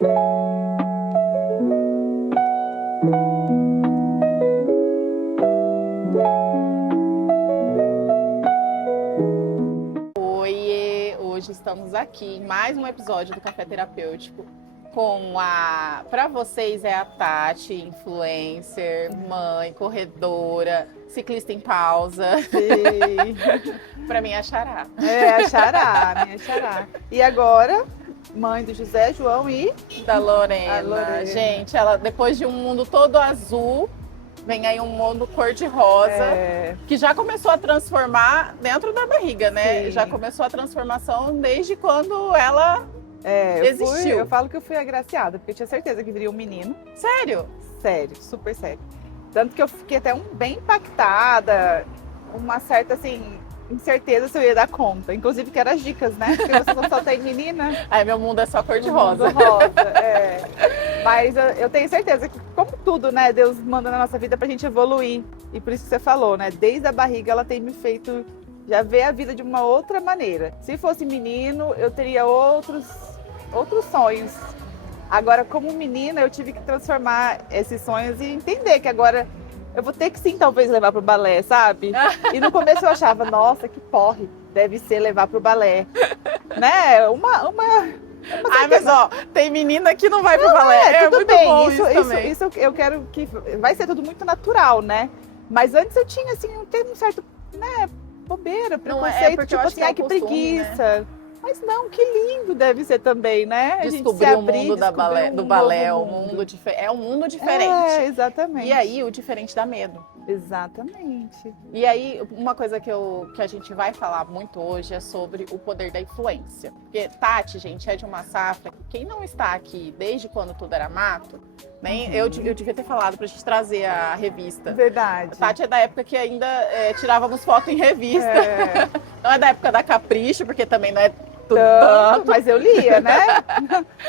Oiê! Hoje estamos aqui em mais um episódio do Café Terapêutico com para vocês é a Tati, influencer, mãe, corredora, ciclista em pausa. Sim. Para mim é a Xará. É, a Xará, minha Xará. E agora, mãe do José, João e Da Lorena. A Lorena. Gente, ela depois de um mundo todo azul, vem aí um mundo cor-de-rosa, que já começou a transformar dentro da barriga, né? Sim. Já começou a transformação desde quando ela... existiu. Eu falo que eu fui agraciada, porque eu tinha certeza que viria um menino. Sério? Sério, super sério. Tanto que eu fiquei até bem impactada, uma certa, assim, incerteza se eu ia dar conta. Inclusive, que eram as dicas, né? Porque você só tem menina. Aí meu mundo é só cor-de-rosa. Mas eu tenho certeza que, como tudo, né? Deus manda na nossa vida pra gente evoluir. E por isso que você falou, né? Desde a barriga ela tem me feito já ver a vida de uma outra maneira. Se fosse menino, eu teria outros sonhos. Agora, como menina, eu tive que transformar esses sonhos e entender que agora eu vou ter que sim, talvez, levar pro balé, sabe? E no começo eu achava, nossa, que porre, deve ser levar pro balé. Né? Ai, mas ó, tem menina que não vai pro balé. Tudo muito bem, bom isso também. isso eu quero que vai ser tudo muito natural, né? Mas antes eu tinha, assim, um certo, né, bobeira, preconceito, porque eu tipo acho assim, que é ai, o que costume, preguiça. Né? Mas não, que lindo deve ser também, né? Descobrir o mundo do balé, é um mundo diferente. É, exatamente. E aí, o diferente dá medo. Exatamente. E aí, uma coisa que a gente vai falar muito hoje é sobre o poder da influência. Porque Tati, gente, é de uma safra. Quem não está aqui desde quando tudo era mato, né? Eu devia ter falado pra gente trazer a revista. Verdade. Tati é da época que ainda tirávamos foto em revista. Não é da época da Capricho, porque também não é tanto. Mas eu lia, né?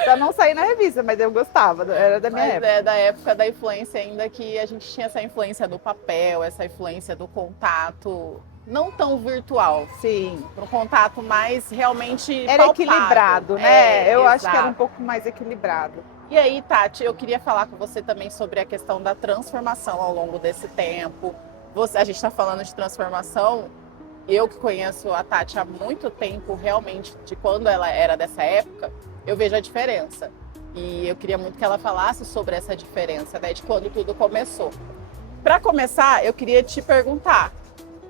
Pra não sair na revista, mas eu gostava, era da minha época. É da época da influência ainda, que a gente tinha essa influência do papel, essa influência do contato não tão virtual. Sim. Um contato mais realmente era palpável. Equilibrado, né? Eu acho que era exato. um pouco mais equilibrado. E aí, Tati, eu queria falar com você também sobre a questão da transformação ao longo desse tempo. A gente está falando de transformação. Eu que conheço a Tati há muito tempo, realmente, de quando ela era dessa época, eu vejo a diferença. E eu queria muito que ela falasse sobre essa diferença, né, de quando tudo começou. Para começar, eu queria te perguntar,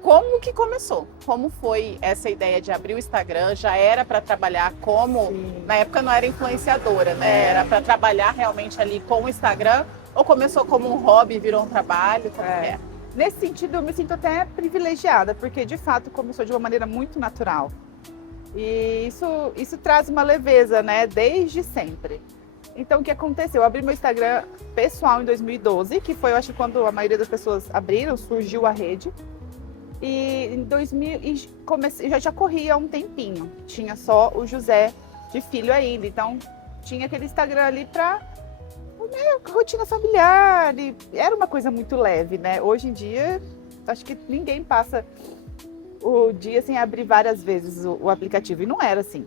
como que começou? Como foi essa ideia de abrir o Instagram? Já era para trabalhar como... Sim. Na época não era influenciadora, né? Era para trabalhar realmente ali com o Instagram? Ou começou como um hobby e virou um trabalho? Como é? Nesse sentido, eu me sinto até privilegiada, porque de fato começou de uma maneira muito natural. E isso traz uma leveza, né? Desde sempre. Então, o que aconteceu? Eu abri meu Instagram pessoal em 2012, que foi, eu acho, quando a maioria das pessoas abriram, surgiu a rede. E em 2000, já corria há um tempinho. Tinha só o José de filho ainda. Então, tinha aquele Instagram ali para rotina familiar, e era uma coisa muito leve, né? Hoje em dia, acho que ninguém passa o dia sem abrir várias vezes o aplicativo, e não era assim.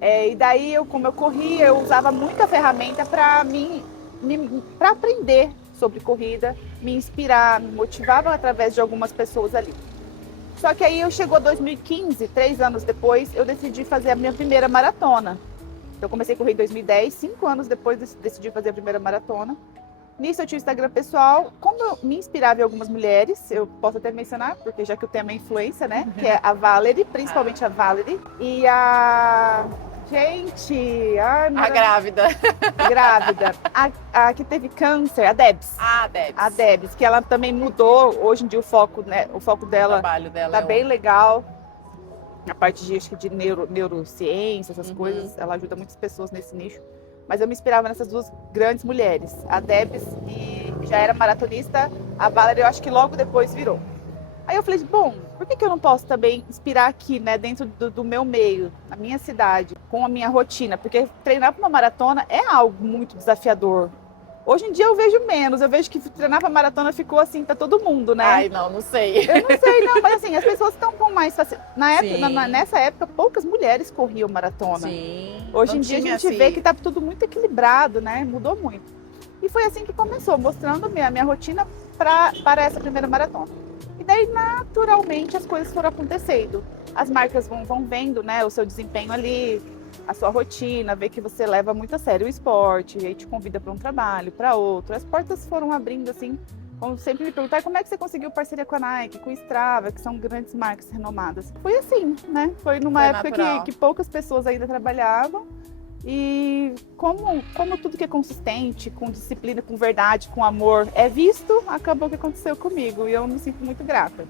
E daí, como eu corria, eu usava muita ferramenta para para aprender sobre corrida, me inspirar, me motivava através de algumas pessoas ali. Só que aí chegou 2015, 3 anos depois, eu decidi fazer a minha primeira maratona. Eu comecei a correr em 2010, 5 anos depois decidi fazer a primeira maratona. Nisso eu tinha o Instagram pessoal. Como eu me inspirava em algumas mulheres, eu posso até mencionar, porque já que o tema é influência, né? Que é a Valerie, principalmente a Valerie. E a... Gente... A grávida. Grávida. A que teve câncer, a Debs. A Debs, que ela também mudou. Hoje em dia o foco, né? O foco dela, o trabalho dela tá bem legal. A parte de neurociência, essas coisas, ela ajuda muitas pessoas nesse nicho. Mas eu me inspirava nessas duas grandes mulheres. A Debs, que já era maratonista, a Valerie, eu acho que logo depois virou. Aí eu falei, bom, por que eu não posso também inspirar aqui, né, dentro do meu meio, na minha cidade, com a minha rotina? Porque treinar para uma maratona é algo muito desafiador. Hoje em dia eu vejo menos, eu vejo que treinar pra maratona ficou assim pra todo mundo, né? Ai, não sei. Eu não sei, não, mas assim, as pessoas estão com mais facilidade. Sim. Nessa época, poucas mulheres corriam maratona. Sim. Hoje Não em dia a tinha, gente assim, vê que tá tudo muito equilibrado, né? Mudou muito. E foi assim que começou, mostrando a minha rotina para essa primeira maratona. E daí, naturalmente, as coisas foram acontecendo. As marcas vão vendo, né, o seu desempenho ali, a sua rotina, ver que você leva muito a sério o esporte, e aí te convida para um trabalho, para outro. As portas foram abrindo, assim, como sempre me perguntar, como é que você conseguiu parceria com a Nike, com a Strava, que são grandes marcas renomadas? Foi assim, né? Foi numa época que poucas pessoas ainda trabalhavam. E como tudo que é consistente, com disciplina, com verdade, com amor é visto, acabou o que aconteceu comigo. E eu me sinto muito grata.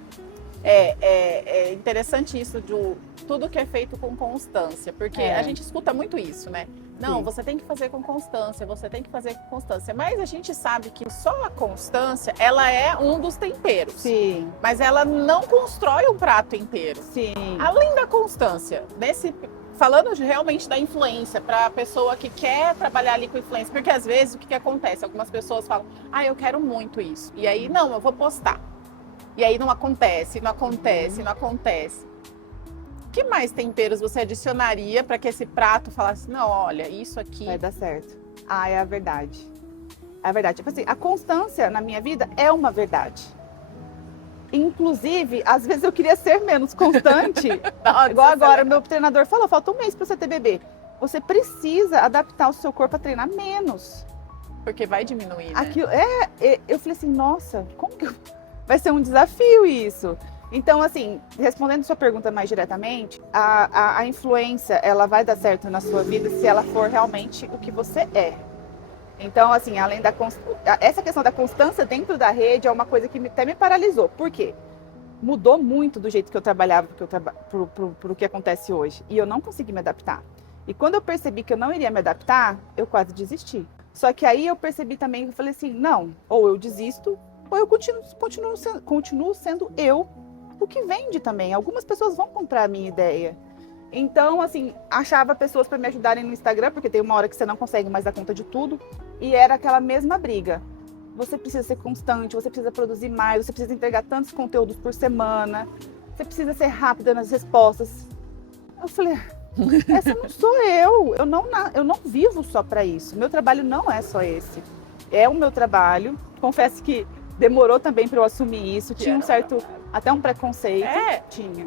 É interessante isso de tudo que é feito com constância, porque a gente escuta muito isso, né? Não, você tem que fazer com constância, você tem que fazer com constância. Mas a gente sabe que só a constância, ela é um dos temperos. Sim. Mas ela não constrói um prato inteiro. Sim. Além da constância, falando realmente da influência, para a pessoa que quer trabalhar ali com influência, porque às vezes o que acontece? Algumas pessoas falam, eu quero muito isso. E aí, não, eu vou postar. E aí não acontece, não acontece, não acontece. Que mais temperos você adicionaria para que esse prato falasse, não, olha, isso aqui... vai dar certo. É a verdade. É a verdade. Tipo assim, a constância na minha vida é uma verdade. Inclusive, às vezes eu queria ser menos constante. Igual agora, meu treinador falou, falta um mês para você ter bebê. Você precisa adaptar o seu corpo a treinar menos. Porque vai diminuir, né? Eu falei assim, nossa, como que vai ser um desafio isso? Então, assim, respondendo sua pergunta mais diretamente, a influência, ela vai dar certo na sua vida se ela for realmente o que você é. Então, assim, além essa questão da constância dentro da rede é uma coisa que até me paralisou. Por quê? Mudou muito do jeito que eu trabalhava pro que acontece hoje. E eu não consegui me adaptar. E quando eu percebi que eu não iria me adaptar, eu quase desisti. Só que aí eu percebi também, eu falei assim, não, ou eu desisto, ou eu continuo sendo eu, o que vende também. Algumas pessoas vão comprar a minha ideia. Então, assim, achava pessoas para me ajudarem no Instagram, porque tem uma hora que você não consegue mais dar conta de tudo. E era aquela mesma briga. Você precisa ser constante, você precisa produzir mais, você precisa entregar tantos conteúdos por semana, você precisa ser rápida nas respostas. Eu falei, essa não sou eu. Eu não vivo só para isso. Meu trabalho não é só esse. É o meu trabalho. Confesso que demorou também para eu assumir isso. Tinha um certo, até um preconceito. Tinha.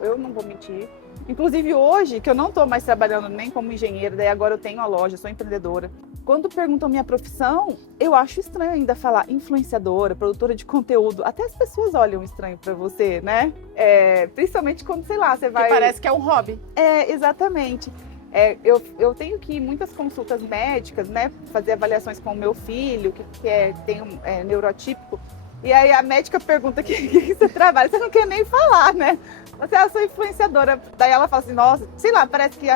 Eu não vou mentir. Inclusive hoje, que eu não estou mais trabalhando nem como engenheira, daí agora eu tenho a loja, sou empreendedora. Quando perguntam minha profissão, eu acho estranho ainda falar influenciadora, produtora de conteúdo. Até as pessoas olham estranho para você, né? Principalmente quando, sei lá, você vai... Que parece que é um hobby. Exatamente. Eu tenho que ir em muitas consultas médicas, né? Fazer avaliações com o meu filho, que tem neurotípico. E aí a médica pergunta o que você trabalha, você não quer nem falar, né? Eu sou influenciadora. Daí ela fala assim, nossa, sei lá, parece que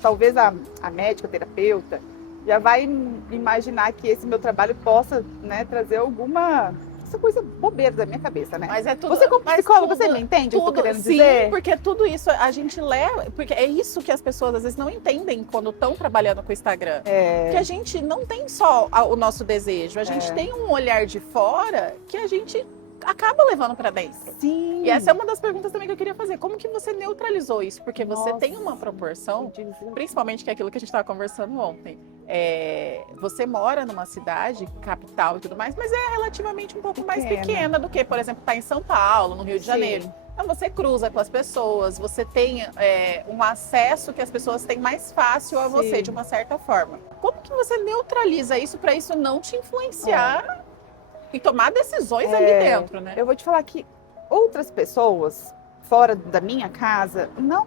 talvez a médica, a terapeuta, já vai imaginar que esse meu trabalho possa, né, trazer alguma... essa coisa bobeira da minha cabeça, né? Mas é tudo... Você como psicóloga, você me entende o que eu tô querendo dizer? Sim, porque tudo isso a gente leva... Porque é isso que as pessoas às vezes não entendem quando estão trabalhando com o Instagram. Que a gente não tem só o nosso desejo, a gente tem um olhar de fora que a gente acaba levando para dentro. Sim. E essa é uma das perguntas também que eu queria fazer. Como que você neutralizou isso? Porque você tem uma proporção, principalmente que é aquilo que a gente estava conversando ontem. Você mora numa cidade, capital e tudo mais, mas é relativamente um pouco mais pequena do que, por exemplo, estar em São Paulo, no Rio de Janeiro. Então você cruza com as pessoas, você tem um acesso que as pessoas têm mais fácil a você, de uma certa forma. Como que você neutraliza isso para isso não te influenciar e tomar decisões ali dentro, né? Eu vou te falar que outras pessoas fora da minha casa, não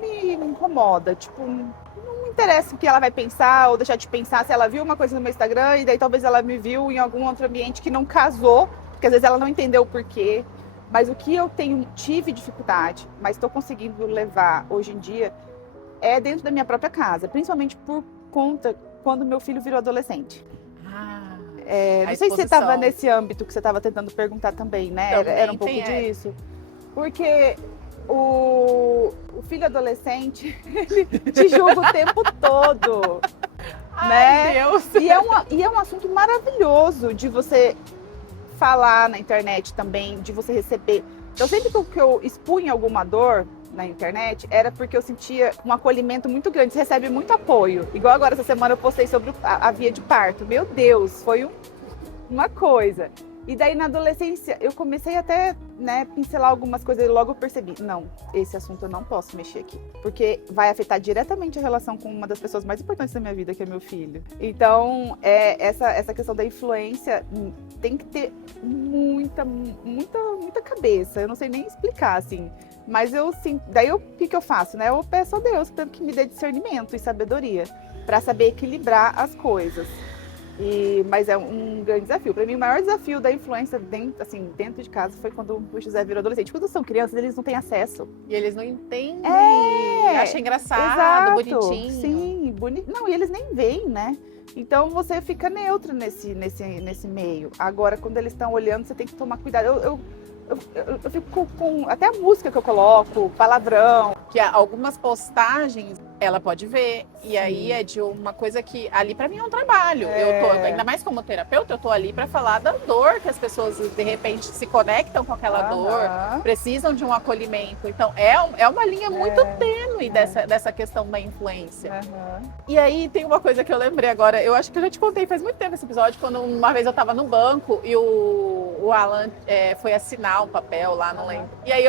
me incomoda. Tipo, não me interessa o que ela vai pensar ou deixar de pensar se ela viu uma coisa no meu Instagram e daí talvez ela me viu em algum outro ambiente que não casou, porque às vezes ela não entendeu o porquê. Mas o que eu tive dificuldade, mas estou conseguindo levar hoje em dia, é dentro da minha própria casa, principalmente por conta quando meu filho virou adolescente. Não sei se você estava nesse âmbito que você estava tentando perguntar também, né? Era um pouco disso. Porque o filho adolescente, ele te julga o tempo todo. Ai, Deus. E é um assunto maravilhoso de você falar na internet também, de você receber. Então, sempre que eu expunha alguma dor na internet, era porque eu sentia um acolhimento muito grande. Você recebe muito apoio. Igual agora, essa semana eu postei sobre a via de parto. Meu Deus, foi uma coisa. E daí, na adolescência, eu comecei até, né, pincelar algumas coisas e logo eu percebi, não, esse assunto eu não posso mexer aqui. Porque vai afetar diretamente a relação com uma das pessoas mais importantes da minha vida, que é meu filho. Então, essa questão da influência tem que ter muita cabeça. Eu não sei nem explicar, assim. Mas daí o que eu faço, né? Eu peço a Deus que me dê discernimento e sabedoria para saber equilibrar as coisas. Mas é um grande desafio. Para mim, o maior desafio da influência dentro de casa foi quando o José virou adolescente. Quando são crianças, eles não têm acesso. E eles não entendem. Acham engraçado, exato, bonitinho. Sim, bonito. Não, e eles nem veem, né? Então você fica neutro nesse meio. Agora, quando eles estão olhando, você tem que tomar cuidado. Eu fico com até a música que eu coloco, palavrão. Que algumas postagens ela pode ver. E Sim. aí é de uma coisa que ali pra mim é um trabalho. Eu tô, ainda mais como terapeuta, eu tô ali pra falar da dor que as pessoas de repente se conectam com aquela dor, precisam de um acolhimento. Então é uma linha muito tênue dessa questão da influência. E aí tem uma coisa que eu lembrei agora, eu acho que eu já te contei faz muito tempo esse episódio, quando uma vez eu tava no banco e o Alan foi assinar um papel lá, não lembro. E aí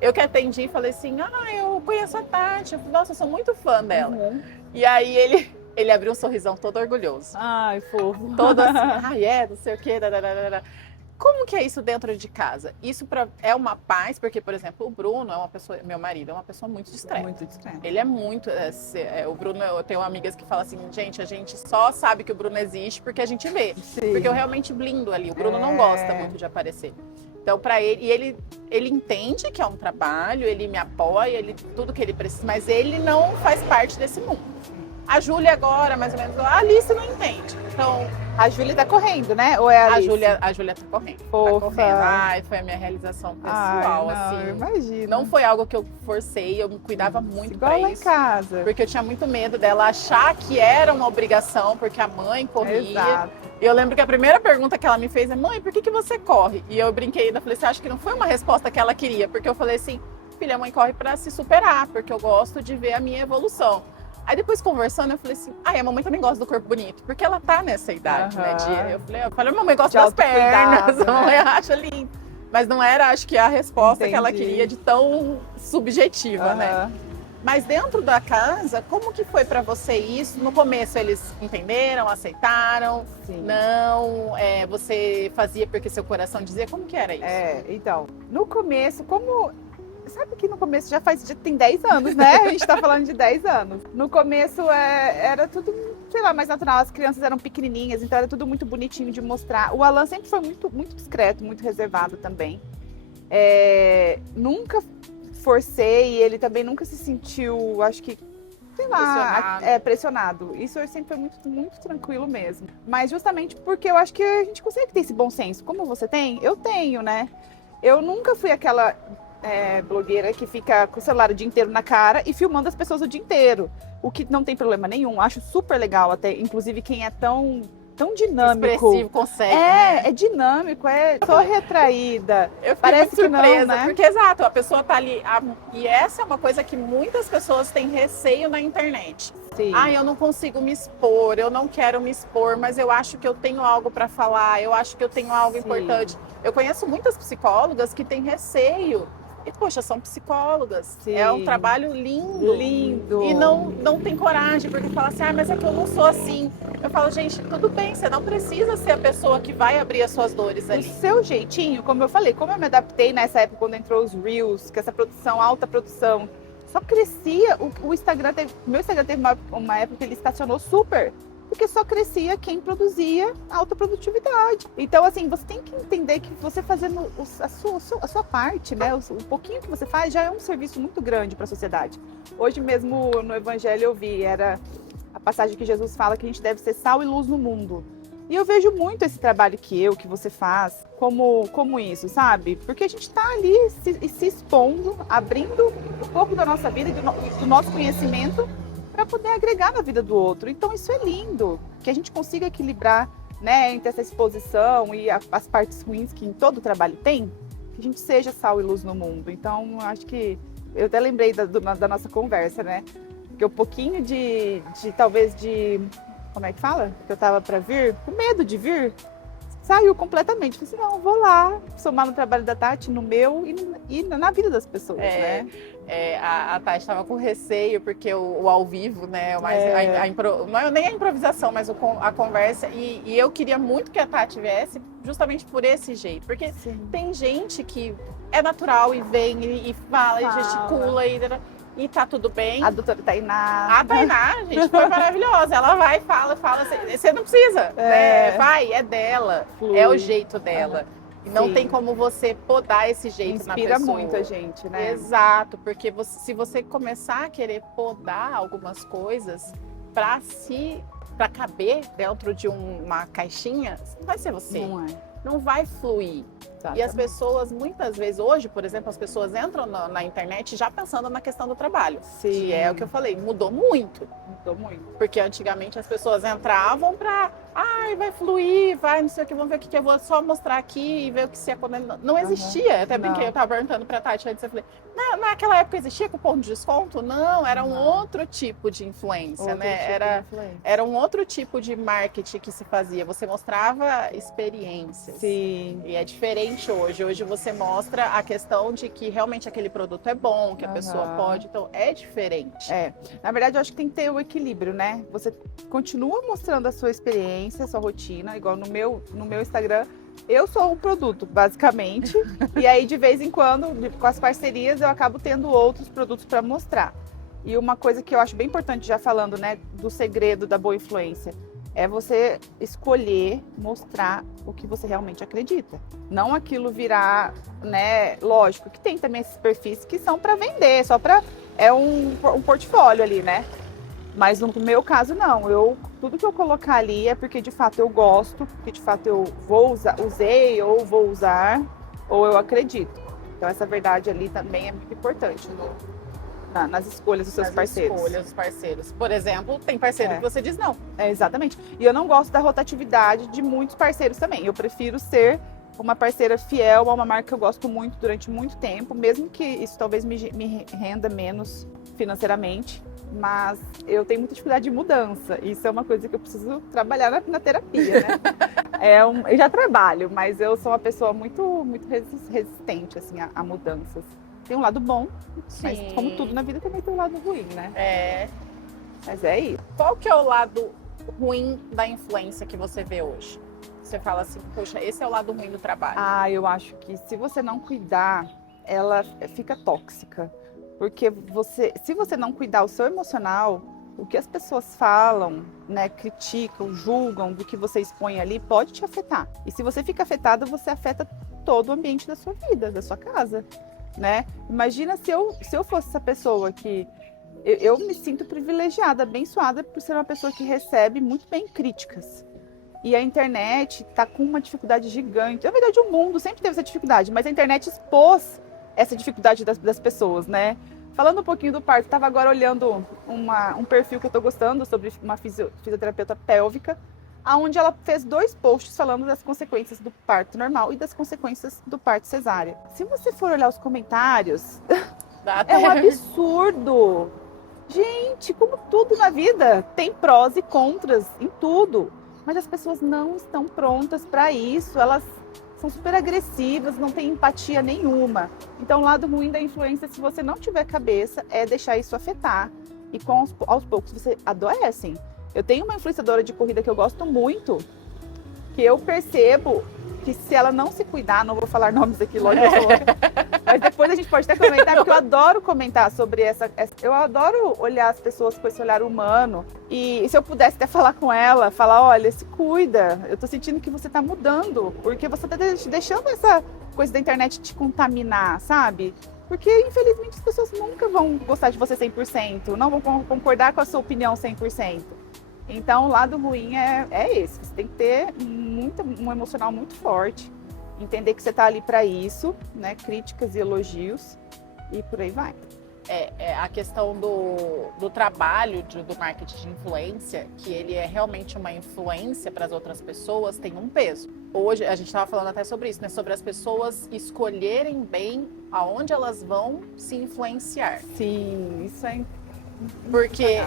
eu que atendi e falei assim, eu conheço a Tati, eu falei, nossa, eu sou muito fã dela. E aí ele abriu um sorrisão todo orgulhoso. Ai, fofo. Todo assim, não sei o quê, Como que é isso dentro de casa? Isso é uma paz, porque, por exemplo, o Bruno é uma pessoa, meu marido, é uma pessoa muito discreta. Muito discreta. Ele é muito, o Bruno, eu tenho amigas que falam assim, gente, a gente só sabe que o Bruno existe porque a gente vê. Sim. Porque eu realmente blindo ali, o Bruno não gosta muito de aparecer. Então, para ele entende que é um trabalho, ele me apoia, tudo que ele precisa, mas ele não faz parte desse mundo. A Júlia agora, mais ou menos, a Alice não entende. Então, a Júlia tá correndo, né? Ou é a Alice? A Júlia tá correndo. Fofa. Tá correndo. Ai, foi a minha realização pessoal, assim. Imagina. Não foi algo que eu forcei, eu me cuidava muito pra igual isso. Igual lá em casa. Porque eu tinha muito medo dela achar que era uma obrigação, porque a mãe corria. Exato. E eu lembro que a primeira pergunta que ela me fez é, mãe, por que você corre? E eu brinquei ainda, falei assim, acho que não foi uma resposta que ela queria, porque eu falei assim, filha, a mãe corre pra se superar, porque eu gosto de ver a minha evolução. Aí depois conversando, eu falei assim, a mamãe também gosta do corpo bonito, porque ela tá nessa idade, né? Eu falei, a mamãe gosta das pernas, a mamãe acha lindo. Mas não era, acho que a resposta que ela queria de tão subjetiva, né? Mas dentro da casa, como que foi pra você isso? No começo eles entenderam, aceitaram? Sim. Não? Você fazia porque seu coração dizia? Como que era isso? Então, no começo, sabe que no começo já tem 10 anos, né? A gente tá falando de 10 anos. No começo era tudo, sei lá, mais natural. As crianças eram pequenininhas, então era tudo muito bonitinho de mostrar. O Alan sempre foi muito, muito discreto, muito reservado também. Nunca forcei, ele também nunca se sentiu, acho que, sei lá, pressionado. Isso sempre foi muito, muito tranquilo mesmo. Mas justamente porque eu acho que a gente consegue ter esse bom senso. Como você tem? Eu tenho, né? Eu nunca fui aquela blogueira que fica com o celular o dia inteiro na cara e filmando as pessoas o dia inteiro. O que não tem problema nenhum. Acho super legal até, inclusive quem é tão dinâmico. Expressivo, consegue, né? É dinâmico, só retraída. Eu fiquei Parece muito surpresa, que não, né? porque exato, a pessoa tá ali, e essa é uma coisa que muitas pessoas têm receio na internet. Sim. Eu não consigo me expor, eu não quero me expor, mas eu acho que eu tenho algo para falar, eu acho que eu tenho algo importante. Eu conheço muitas psicólogas que têm receio. E, poxa, são psicólogas. Sim. É um trabalho lindo. Lindo. E não tem coragem, porque fala assim, mas é que eu não sou assim. Eu falo, gente, tudo bem, você não precisa ser a pessoa que vai abrir as suas dores ali. O seu jeitinho, como eu falei, como eu me adaptei nessa época quando entrou os Reels, que essa produção, alta produção, só crescia, o meu Instagram teve uma época que ele estacionou super. Porque só crescia quem produzia alta produtividade. Então, assim, você tem que entender que você fazendo a sua parte, né? O pouquinho que você faz já é um serviço muito grande para a sociedade. Hoje mesmo no Evangelho eu vi, era a passagem que Jesus fala que a gente deve ser sal e luz no mundo. E eu vejo muito esse trabalho que você faz, como isso, sabe? Porque a gente está ali se expondo, abrindo um pouco da nossa vida e do nosso conhecimento para poder agregar na vida do outro. Então isso é lindo, que a gente consiga equilibrar, né, entre essa exposição e as partes ruins que em todo trabalho tem, que a gente seja sal e luz no mundo. Então acho que eu até lembrei da nossa conversa, né? Porque um pouquinho talvez de, como é que fala? Que eu tava para vir, com medo de vir, saiu completamente. Falei assim, não, vou lá somar no trabalho da Tati, no meu e na vida das pessoas, né? A Tati estava com receio, porque o ao vivo, né? Não é nem a improvisação, mas a conversa. E eu queria muito que a Tati viesse justamente por esse jeito. Porque tem gente que é natural e vem e fala, e gesticula e tá tudo bem. A doutora Tainá. A Tainá, gente, foi maravilhosa. Ela vai e fala, você não precisa, né? Vai, é dela, flui. É o jeito dela. E não tem como você podar esse jeito na pessoa. Inspira muito a gente, né? Exato, porque se você começar a querer podar algumas coisas para caber dentro de uma caixinha, não vai ser você. Não é. Não vai fluir. Exatamente. E as pessoas, muitas vezes, hoje, por exemplo, as pessoas entram na internet já pensando na questão do trabalho. Sim. Que é o que eu falei, mudou muito. Mudou muito. Porque antigamente as pessoas entravam para, vai fluir, vai, não sei o que, vamos ver o que eu vou só mostrar aqui e ver o que se acontece. Não existia. Até brinquei, eu estava perguntando para a Tati antes, eu falei, naquela época existia cupom de desconto? Não, era um outro tipo de influência, né? Era um outro tipo de marketing que se fazia. Você mostrava experiências. Sim. E é diferente hoje. Hoje você mostra a questão de que realmente aquele produto é bom, que a pessoa pode. Então, é diferente. Na verdade, eu acho que tem que ter o equilíbrio, né? Você continua mostrando a sua experiência, a sua rotina, igual no meu Instagram. Eu sou um produto, basicamente. E aí, de vez em quando, com as parcerias, eu acabo tendo outros produtos para mostrar. E uma coisa que eu acho bem importante, já falando, né, do segredo da boa influência, é você escolher mostrar o que você realmente acredita. Não aquilo virar, né, lógico, que tem também esses perfis que são para vender, só para... É um portfólio ali, né? Mas no meu caso, não. Tudo que eu colocar ali é porque de fato eu gosto, porque de fato eu usei ou vou usar, ou eu acredito. Então essa verdade ali também é muito importante nas escolhas dos seus parceiros. Nas escolhas dos parceiros. Por exemplo, tem parceiro que você diz não. Exatamente. E eu não gosto da rotatividade de muitos parceiros também. Eu prefiro ser uma parceira fiel a uma marca que eu gosto muito durante muito tempo, mesmo que isso talvez me renda menos financeiramente. Mas eu tenho muita dificuldade de mudança. Isso é uma coisa que eu preciso trabalhar na terapia, né? Eu já trabalho, mas eu sou uma pessoa muito, muito resistente assim, a mudanças. Tem um lado bom, mas como tudo na vida também tem um lado ruim, né? Mas é isso. Qual que é o lado ruim da influência que você vê hoje? Você fala assim, poxa, esse é o lado ruim do trabalho. Eu acho que se você não cuidar, ela fica tóxica. Porque se você não cuidar o seu emocional, o que as pessoas falam, né, criticam, julgam do que você expõe ali, pode te afetar. E se você fica afetada, você afeta todo o ambiente da sua vida, da sua casa, né? Imagina se eu fosse essa pessoa que... Eu me sinto privilegiada, abençoada por ser uma pessoa que recebe muito bem críticas. E a internet está com uma dificuldade gigante. Na verdade, o mundo sempre teve essa dificuldade, mas a internet expôs essa dificuldade das pessoas, né? Falando um pouquinho do parto, estava agora olhando um perfil que eu estou gostando sobre uma fisioterapeuta pélvica, onde ela fez 2 posts falando das consequências do parto normal e das consequências do parto cesárea. Se você for olhar os comentários, é um absurdo. Gente, como tudo na vida, tem prós e contras em tudo. Mas as pessoas não estão prontas para isso, elas são super agressivas, não têm empatia nenhuma. Então, o lado ruim da influência, se você não tiver cabeça, é deixar isso afetar. E aos poucos você adoecem. Eu tenho uma influenciadora de corrida que eu gosto muito, que eu percebo que se ela não se cuidar, não vou falar nomes aqui, lógico, mas depois a gente pode até comentar, porque eu adoro comentar sobre eu adoro olhar as pessoas com esse olhar humano, e se eu pudesse até falar com ela, falar, olha, se cuida, eu tô sentindo que você tá mudando, porque você tá deixando essa coisa da internet te contaminar, sabe? Porque, infelizmente, as pessoas nunca vão gostar de você 100%, não vão concordar com a sua opinião 100%. Então, o lado ruim é esse. Você tem que ter um emocional muito forte, entender que você está ali para isso, né? Críticas e elogios, e por aí vai. a questão do trabalho do marketing de influência, que ele é realmente uma influência para as outras pessoas, tem um peso. Hoje, a gente estava falando até sobre isso, né? Sobre as pessoas escolherem bem aonde elas vão se influenciar. Sim, isso é... Porque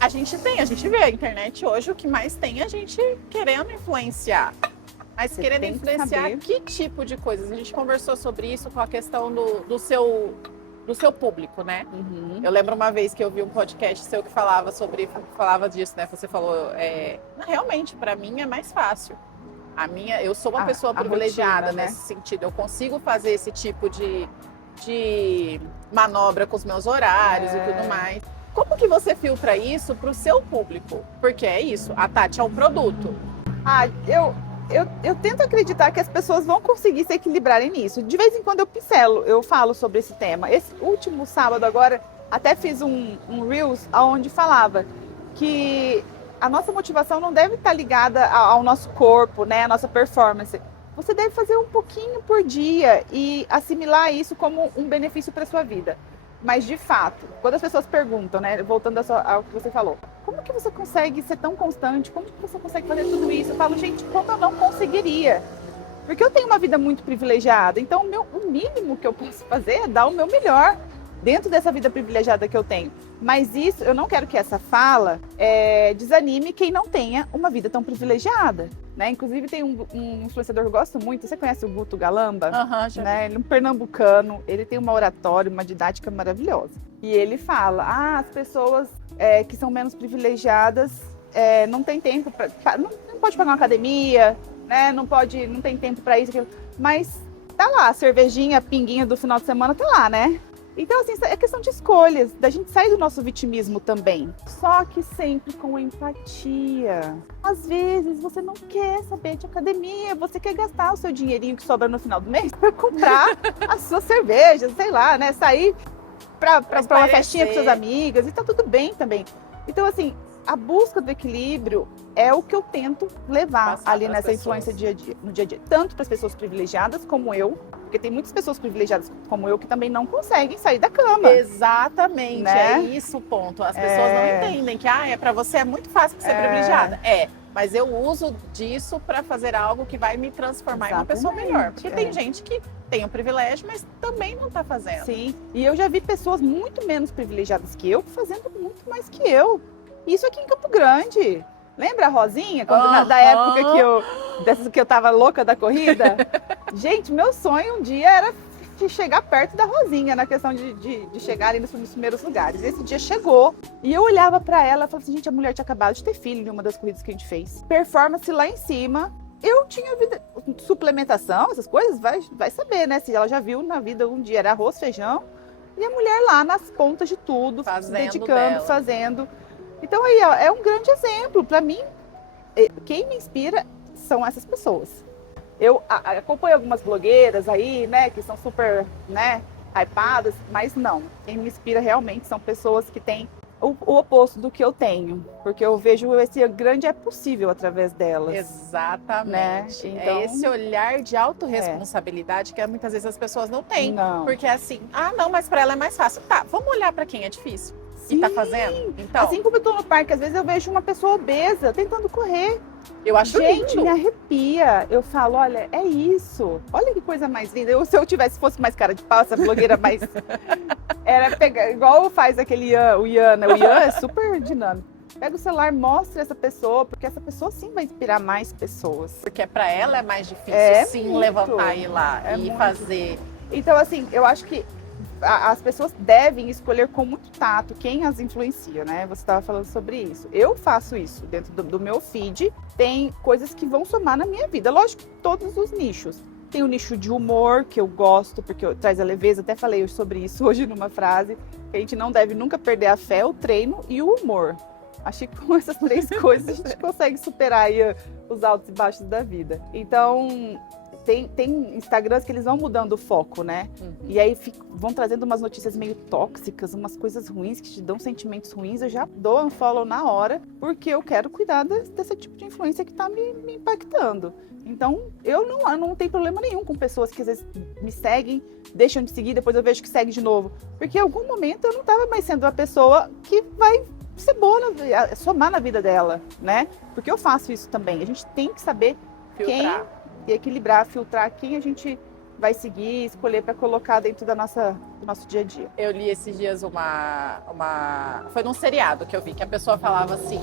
a gente vê a internet hoje, o que mais tem é a gente querendo influenciar. Mas Você querendo tem que influenciar saber. que tipo de coisas? A gente conversou sobre isso com a questão do seu público, né? Uhum. Eu lembro uma vez que eu vi um podcast seu que falava disso, né? Você falou, realmente, para mim é mais fácil. Eu sou uma pessoa privilegiada rotina, né? nesse sentido. Eu consigo fazer esse tipo de manobra com os meus horários e tudo mais. Como que você filtra isso para o seu público? Porque é isso, a Tati é um produto. Eu tento acreditar que as pessoas vão conseguir se equilibrarem nisso. De vez em quando eu falo sobre esse tema. Esse último sábado agora, até fiz um Reels onde falava que a nossa motivação não deve estar ligada ao nosso corpo, né, à nossa performance. Você deve fazer um pouquinho por dia e assimilar isso como um benefício para a sua vida. Mas, de fato, quando as pessoas perguntam, né, voltando ao que você falou, como que você consegue ser tão constante? Como que você consegue fazer tudo isso? Eu falo, gente, como eu não conseguiria? Porque eu tenho uma vida muito privilegiada, então o mínimo que eu posso fazer é dar o meu melhor dentro dessa vida privilegiada que eu tenho. Mas isso, eu não quero que essa fala desanime quem não tenha uma vida tão privilegiada. Né? Inclusive tem um influenciador que eu gosto muito, você conhece o Guto Galamba? Já né? Ele é um pernambucano, ele tem uma oratória, uma didática maravilhosa. E ele fala, as pessoas que são menos privilegiadas não tem tempo, não pode pagar uma academia, né? Não tem tempo para isso, aquilo. Mas tá lá, a cervejinha, a pinguinha do final de semana tá lá, né? Então, assim, é questão de escolhas, da gente sair do nosso vitimismo também. Só que sempre com empatia. Às vezes, você não quer saber de academia, você quer gastar o seu dinheirinho que sobra no final do mês para comprar as suas cervejas, sei lá, né? Sair para uma festinha com suas amigas e tá tudo bem também. Então, assim, a busca do equilíbrio é o que eu tento levar ali nessa influência no dia a dia. Tanto para as pessoas privilegiadas como eu, porque tem muitas pessoas privilegiadas como eu que também não conseguem sair da cama. Exatamente, né? É isso o ponto. As pessoas não entendem que para você é muito fácil ser privilegiada. Mas eu uso disso para fazer algo que vai me transformar em uma pessoa melhor. Porque tem gente que tem o privilégio, mas também não está fazendo. Sim, e eu já vi pessoas muito menos privilegiadas que eu fazendo muito mais que eu. Isso aqui em Campo Grande. Lembra a Rosinha? Da época que eu tava louca da corrida? Gente, meu sonho um dia era de chegar perto da Rosinha, na questão de chegar ali nos primeiros lugares. Esse dia chegou e eu olhava pra ela e falava assim, gente, a mulher tinha acabado de ter filho em uma das corridas que a gente fez. Performance lá em cima. Eu tinha vida, suplementação, essas coisas, vai saber, né? Se ela já viu na vida um dia era arroz, feijão. E a mulher lá nas pontas de tudo, se dedicando, fazendo. Então aí, ó, é um grande exemplo. Para mim, quem me inspira são essas pessoas. Eu acompanho algumas blogueiras aí, né, que são super, né, hypadas, mas não. Quem me inspira realmente são pessoas que têm o oposto do que eu tenho. Porque eu vejo esse grande é possível através delas. Exatamente. Né? Então, é esse olhar de autorresponsabilidade que muitas vezes as pessoas não têm. Não. Porque assim, não, mas para ela é mais fácil. Tá, vamos olhar para quem é difícil. Sim. E tá fazendo? Então, assim como eu tô no parque, às vezes eu vejo uma pessoa obesa tentando correr. Eu acho Gente, lindo. Me arrepia. Eu falo, olha, é isso. Olha que coisa mais linda. Se eu fosse mais cara de pau, essa blogueira mais... Era pegar, igual faz aquele o Ian, né? O Ian é super dinâmico. Pega o celular, mostra essa pessoa, porque essa pessoa sim vai inspirar mais pessoas. Porque para ela é mais difícil sim muito. Levantar e ir lá e muito. Fazer. Então, assim, eu acho que as pessoas devem escolher com muito tato quem as influencia, né? Você estava falando sobre isso. Eu faço isso dentro do meu feed. Tem coisas que vão somar na minha vida. Lógico, todos os nichos. Tem o nicho de humor, que eu gosto, porque traz a leveza. Até falei sobre isso hoje numa frase. Que a gente não deve nunca perder a fé, o treino e o humor. Acho que com essas 3 coisas a gente consegue superar aí os altos e baixos da vida. Então, tem Instagrams que eles vão mudando o foco, né? E aí vão trazendo umas notícias meio tóxicas, umas coisas ruins que te dão sentimentos ruins. Eu já dou unfollow na hora, porque eu quero cuidar desse tipo de influência que tá me impactando. Então, eu não tenho problema nenhum com pessoas que às vezes me seguem, deixam de seguir, depois eu vejo que segue de novo. Porque em algum momento eu não estava mais sendo a pessoa que vai ser boa, somar na vida dela, né? Porque eu faço isso também. A gente tem que saber Filtrar. e equilibrar, filtrar quem a gente vai seguir, escolher para colocar dentro do nosso dia a dia. Eu li esses dias foi num seriado que eu vi, que a pessoa falava assim: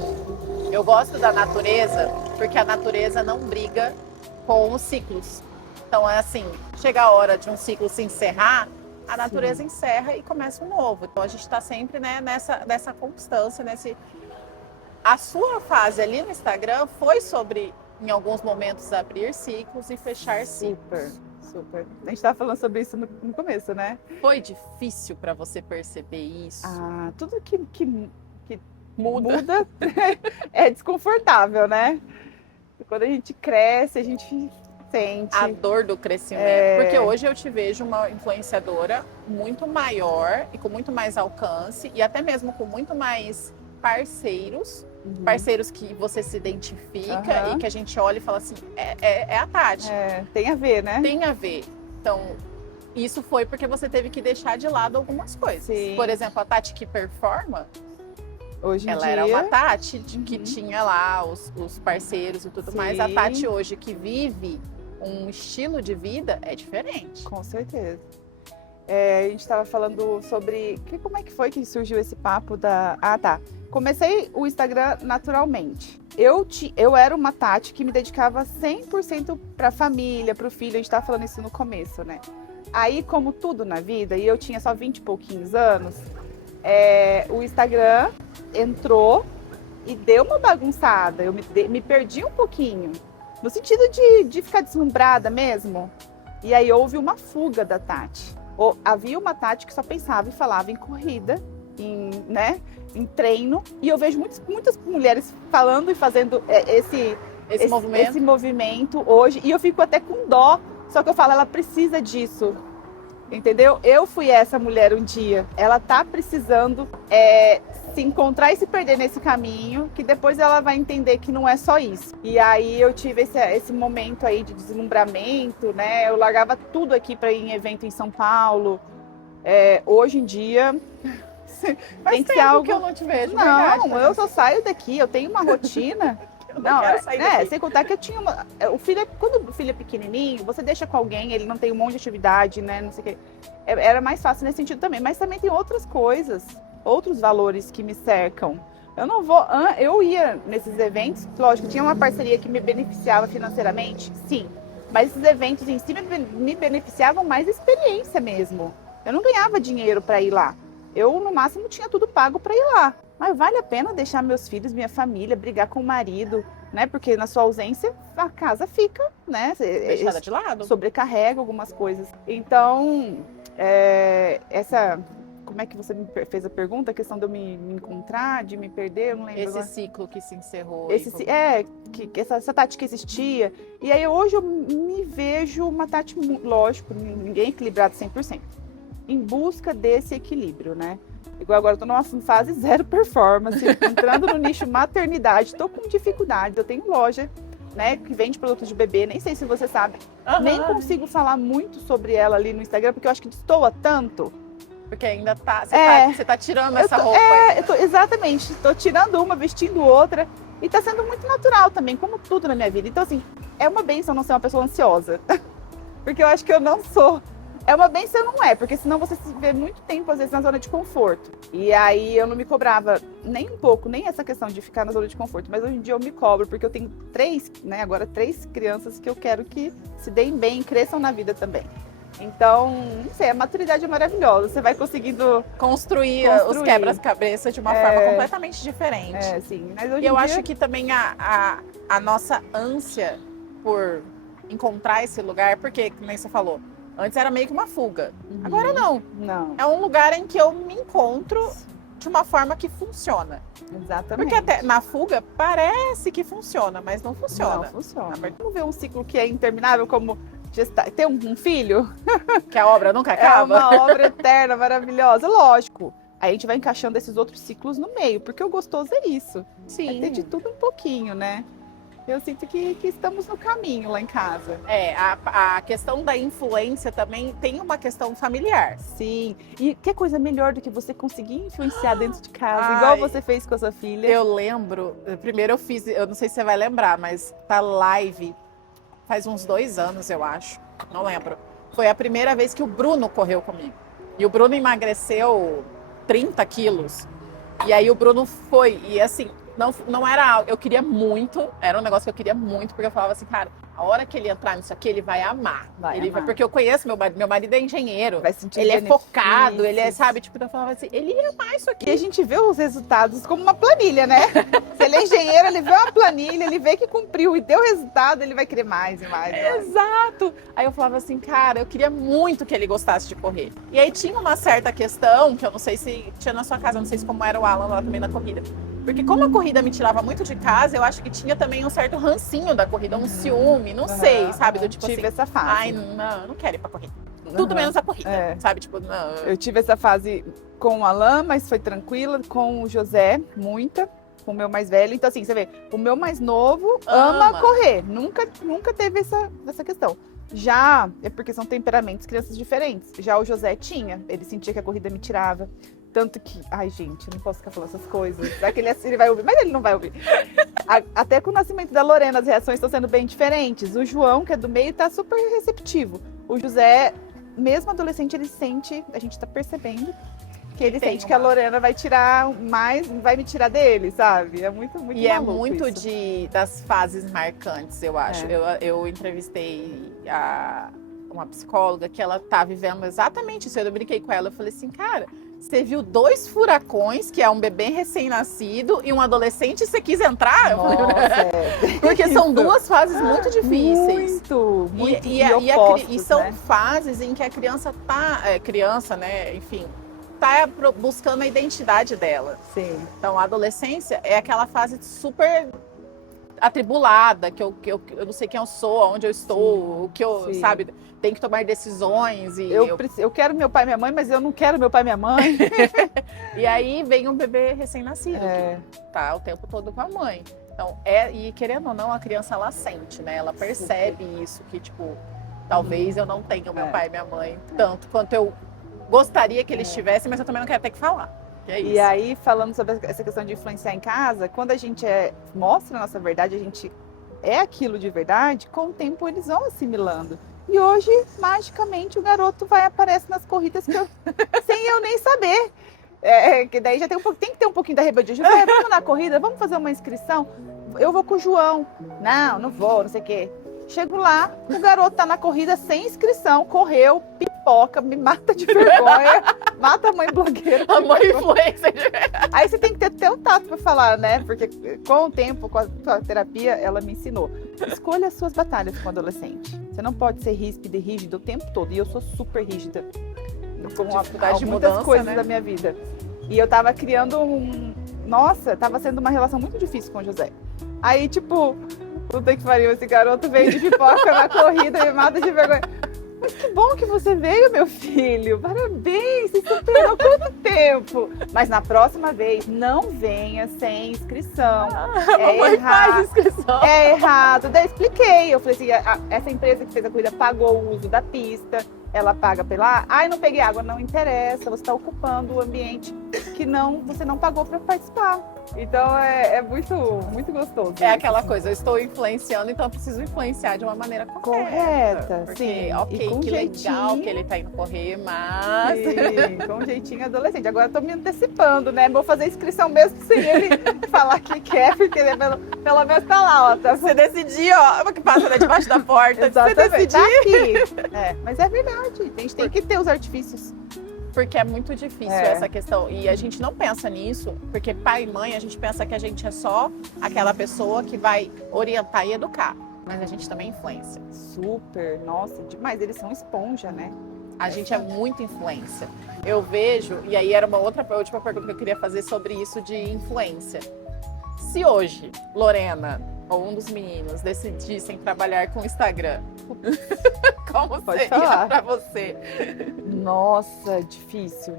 eu gosto da natureza porque a natureza não briga com os ciclos. Então é assim, chega a hora de um ciclo se encerrar, a natureza encerra e começa um novo. Então a gente está sempre, né, nessa constância, A sua fase ali no Instagram foi sobre, em alguns momentos, abrir ciclos e fechar ciclos. Super. A gente estava falando sobre isso no começo, né? Foi difícil para você perceber isso? Tudo que muda é desconfortável, né? Quando a gente cresce, a gente sente. A dor do crescimento. Porque hoje eu te vejo uma influenciadora muito maior e com muito mais alcance e até mesmo com muito mais parceiros. Parceiros que você se identifica e que a gente olha e fala assim, é a Tati. Tem a ver, né? Tem a ver. Então, isso foi porque você teve que deixar de lado algumas coisas. Sim. Por exemplo, a Tati que performa, hoje em ela dia... era uma Tati que tinha lá os parceiros e tudo mais. A Tati hoje que vive um estilo de vida é diferente. Com certeza. A gente estava falando sobre... Como é que foi que surgiu esse papo da... Comecei o Instagram naturalmente. Eu era uma Tati que me dedicava 100% para a família, para o filho. A gente estava falando isso no começo, né? Aí, como tudo na vida, e eu tinha só 20 e pouquinhos anos, o Instagram entrou e deu uma bagunçada. Eu me perdi um pouquinho. No sentido de ficar deslumbrada mesmo. E aí houve uma fuga da Tati. Havia uma Tati que só pensava e falava em corrida, em treino. E eu vejo muitas mulheres falando e fazendo esse movimento hoje. E eu fico até com dó. Só que eu falo, ela precisa disso. Entendeu? Eu fui essa mulher um dia. Ela tá precisando se encontrar e se perder nesse caminho, que depois ela vai entender que não é só isso. E aí eu tive esse momento aí de deslumbramento, né? Eu largava tudo aqui para ir em evento em São Paulo. Hoje em dia tem que ser algo que eu não te vejo. Não, eu só saio daqui. Eu tenho uma rotina. Não, quero sair daqui. Sem contar que eu tinha quando o filho é pequenininho, você deixa com alguém, ele não tem um monte de atividade, né, não sei o quê. Era mais fácil nesse sentido também, mas também tem outras coisas, outros valores que me cercam. Eu ia nesses eventos, lógico, tinha uma parceria que me beneficiava financeiramente, sim, mas esses eventos em si me beneficiavam mais experiência mesmo. Eu não ganhava dinheiro para ir lá. Eu, no máximo, tinha tudo pago para ir lá. Mas vale a pena deixar meus filhos, minha família, brigar com o marido, né? Porque na sua ausência, a casa fica, né? Deixada de lado. Sobrecarrega algumas coisas. Então, como é que você me fez a pergunta? A questão de eu me encontrar, de me perder, eu não lembro. Esse ciclo que se encerrou. Essa Tati que existia. E aí hoje eu me vejo uma Tati, lógico, ninguém é equilibrado 100%. Em busca desse equilíbrio, né? Igual agora eu tô numa fase zero performance, entrando no nicho maternidade, tô com dificuldade. Eu tenho loja, né, que vende produtos de bebê, nem sei se você sabe. Nem consigo falar muito sobre ela ali no Instagram, porque eu acho que destoa tanto. Porque ainda você tá tirando essa roupa. Exatamente, tô tirando uma, vestindo outra. E tá sendo muito natural também, como tudo na minha vida. Então, assim, é uma bênção não ser uma pessoa ansiosa. Porque eu acho que eu não sou. É uma bênção, não é, porque senão você se vê muito tempo, às vezes, na zona de conforto. E aí eu não me cobrava nem um pouco, nem essa questão de ficar na zona de conforto. Mas hoje em dia eu me cobro, porque eu tenho agora três crianças que eu quero que se deem bem, cresçam na vida também. Então, não sei, a maturidade é maravilhosa. Você vai conseguindo construir os quebra-cabeça de uma forma completamente diferente. Sim. Mas hoje e eu acho que também a nossa ânsia por encontrar esse lugar, porque, como você falou, antes era meio que uma fuga. Agora não. É um lugar em que eu me encontro de uma forma que funciona. Exatamente. Porque até na fuga parece que funciona, mas não funciona. Não funciona. Vamos ver um ciclo que é interminável, como ter um filho Que a obra nunca é acaba. uma obra eterna, maravilhosa. Lógico. Aí a gente vai encaixando esses outros ciclos no meio, porque o gostoso é isso. Sim. É ter de tudo um pouquinho, né? Eu sinto que estamos no caminho lá em casa. A questão da influência também tem uma questão familiar. Sim. E que coisa melhor do que você conseguir influenciar dentro de casa, Ai. igual você fez com a sua filha. Eu lembro, primeiro eu fiz, eu não sei se você vai lembrar, mas tá live faz uns 2 anos, eu acho. Não lembro. Foi a primeira vez que o Bruno correu comigo. E o Bruno emagreceu 30 quilos. E aí o Bruno foi, e assim, não era algo, eu queria muito, era um negócio que eu queria muito, porque eu falava assim, cara, a hora que ele entrar nisso aqui, ele vai amar. Amar. Porque eu conheço meu marido é engenheiro, Vai sentir ele é benefícios. focado, ele é, sabe, tipo, eu falava assim, ele ia amar isso aqui. E a gente vê os resultados como uma planilha, né? Se ele é engenheiro, ele vê uma planilha, ele vê que cumpriu e deu resultado, ele vai querer mais e mais. Exato! Aí eu falava assim, cara, eu queria muito que ele gostasse de correr. E aí tinha uma certa questão, que eu não sei se tinha na sua casa, eu não sei se como era o Alan lá também na corrida. Porque como a corrida me tirava muito de casa, eu acho que tinha também um certo rancinho da corrida, um ciúme, não sei, sabe? Do tipo tive assim, essa fase. ai, não, eu não quero ir pra corrida. Tudo menos a corrida, sabe? Tipo, não. Eu tive essa fase com o Alan, mas foi tranquila, com o José, muita, com o meu mais velho. Então, assim, você vê, o meu mais novo ama correr, nunca teve essa questão. Já é porque são temperamentos, crianças diferentes. Já o José tinha, ele sentia que a corrida me tirava. Tanto que, ai gente, eu não posso ficar falando essas coisas. Será que ele vai ouvir? Mas ele não vai ouvir. Até com o nascimento da Lorena, as reações estão sendo bem diferentes. O João, que é do meio, tá super receptivo. O José, mesmo adolescente, ele sente, a gente tá percebendo, que ele sente que a Lorena vai tirar mais, vai me tirar dele, sabe? É muito E é maluco muito isso. das fases marcantes, eu acho. Eu entrevistei uma psicóloga que ela tá vivendo exatamente isso. Eu brinquei com ela, eu falei assim, cara, você viu 2 furacões, que é um bebê recém-nascido e um adolescente, e você quis entrar? Nossa, porque são 2 fases muito difíceis. Muito E são fases em que a criança tá, criança, né, enfim, tá buscando a identidade dela. Sim. Então, a adolescência é aquela fase super atribulada, que eu não sei quem eu sou, onde eu estou, o que eu, sabe, tenho que tomar decisões. E eu quero meu pai e minha mãe, mas eu não quero meu pai e minha mãe. E aí vem um bebê recém-nascido, que tá o tempo todo com a mãe. Então, e querendo ou não, a criança, ela sente, né? Ela percebe isso, que tipo, talvez eu não tenha o meu pai e minha mãe tanto quanto eu gostaria que eles tivessem, mas eu também não quero ter que falar. E aí, falando sobre essa questão de influenciar em casa, quando a gente mostra a nossa verdade, a gente é aquilo de verdade, com o tempo eles vão assimilando. E hoje, magicamente, o garoto aparece nas corridas sem eu nem saber. Que daí já tem que ter um pouquinho da rebeldia. José, vamos na corrida, vamos fazer uma inscrição? Eu vou com o João. Não vou, não sei o quê. Chego lá, o garoto tá na corrida sem inscrição, correu, pipoca, me mata de vergonha, mata a mãe blogueira. A mãe influencer. Aí você tem que ter um tato pra falar, né? Porque com o tempo, com a terapia, ela me ensinou. Escolha as suas batalhas com o adolescente. Você não pode ser ríspida e rígida o tempo todo. E eu sou super rígida. Com muitas mudança, coisas, né? Da minha vida. E eu tava criando Nossa, tava sendo uma relação muito difícil com o José. Aí, tipo... Puta que pariu, esse garoto veio de pipoca na corrida, me mata de vergonha. Mas que bom que você veio, meu filho. Parabéns, você superou quanto tempo. Mas na próxima vez, não venha sem inscrição. Faz inscrição. É errado. Daí eu expliquei. Eu falei assim, essa empresa que fez a corrida pagou o uso da pista. Ela paga pela... Ai, não peguei água. Não interessa, você está ocupando o ambiente que você não pagou para participar. Então é muito, muito gostoso. É aquela coisa, eu estou influenciando, então eu preciso influenciar de uma maneira correta. Porque, sim. Ok, que legal que ele tá indo correr, mas... Sim, com um jeitinho adolescente. Agora eu tô me antecipando, né? Vou fazer a inscrição mesmo sem ele falar que quer, porque ele pelo menos tá lá, ó. Tá... Você decidir, ó, o que passa debaixo da porta. Exatamente. Você decidir. Tá aqui. Mas é verdade, a gente tem que ter os artifícios. Porque é muito difícil essa questão. E a gente não pensa nisso, porque pai e mãe, a gente pensa que a gente é só aquela pessoa que vai orientar e educar. Mas a gente também influencia. Super, nossa, demais. Eles são esponja, né? A gente é muito influência. Eu vejo, e aí era uma última pergunta que eu queria fazer sobre isso de influência. Se hoje, Lorena, ou um dos meninos decidissem trabalhar com o Instagram, como Pode seria falar. para você? Nossa, difícil.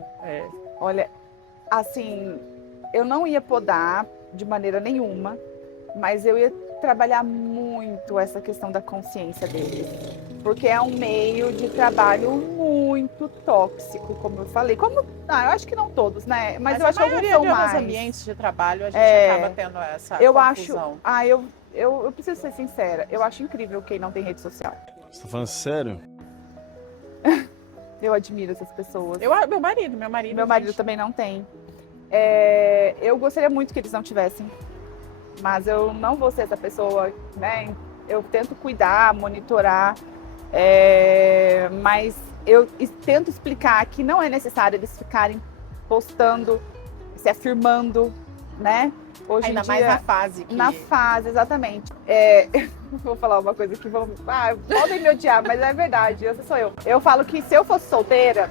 Olha, assim, eu não ia podar de maneira nenhuma, mas eu ia trabalhar muito essa questão da consciência deles. Porque é um meio de trabalho muito tóxico, como eu falei. Eu acho que não todos, né? Mas eu acho que alguns são mais. Nos ambientes de trabalho a gente acaba tendo essa Eu confusão. acho. Eu preciso ser sincera. Eu acho incrível quem não tem rede social. Você tá falando sério? Eu admiro essas pessoas. Meu marido. Meu marido também não tem. Eu gostaria muito que eles não tivessem. Mas eu não vou ser essa pessoa, né? Eu tento cuidar, monitorar. Mas eu tento explicar que não é necessário eles ficarem postando, se afirmando, né? Hoje Ainda em dia, mais na fase. na fase, exatamente. Vou falar uma coisa que podem me odiar, mas é verdade, essa sou eu. Eu falo que se eu fosse solteira,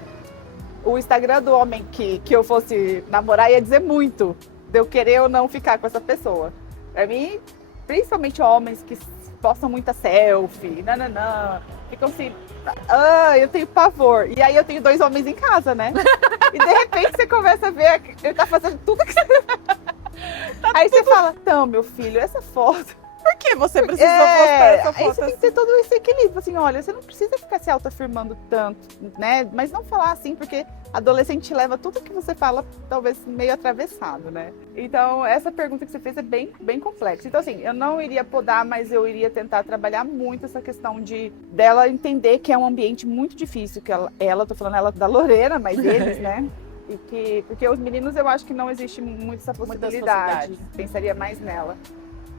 o Instagram do homem que eu fosse namorar ia dizer muito de eu querer ou não ficar com essa pessoa. Pra mim, principalmente homens que postam muita selfie, ficam assim, eu tenho pavor. E aí eu tenho 2 homens em casa, né? E de repente você começa a ver, ele tá fazendo tudo que você... Aí você fala, então, meu filho, essa foto... Por que você precisou postar essa Aí foto você tem que assim? ter todo esse equilíbrio, assim, olha, você não precisa ficar se autoafirmando tanto, né? Mas não falar assim, porque adolescente leva tudo que você fala, talvez, meio atravessado, né? Então, essa pergunta que você fez é bem, bem complexa. Então, assim, eu não iria podar, mas eu iria tentar trabalhar muito essa questão dela entender que é um ambiente muito difícil, que tô falando ela da Lorena, mas eles, né? Porque os meninos, eu acho que não existe muito essa possibilidade. Pensaria mais nela.